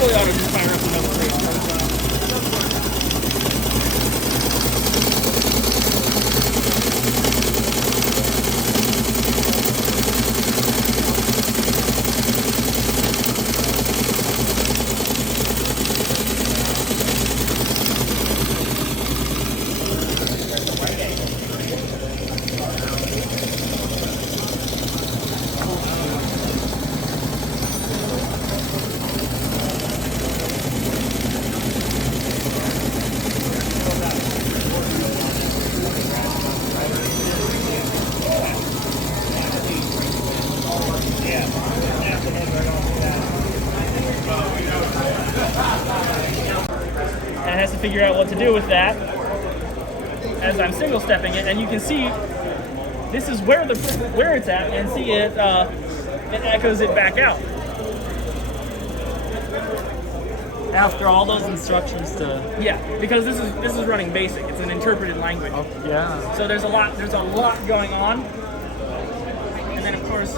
probably ought to just fire up another page. And it has to figure out what to do with that as I'm single stepping it, and you can see this is where it's at, and see it echoes it back out. After all those instructions to because this is running BASIC. It's an interpreted language. oh, yeah. So there's a lot going on, and then of course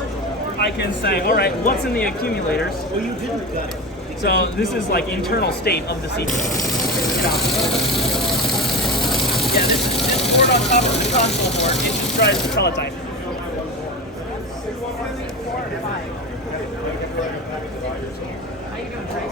I can say, all right, what's in the accumulators? Well, you didn't cut it. So this is like internal state of the CPU. Yeah, this board on top of the console board. It just drives the Teletype.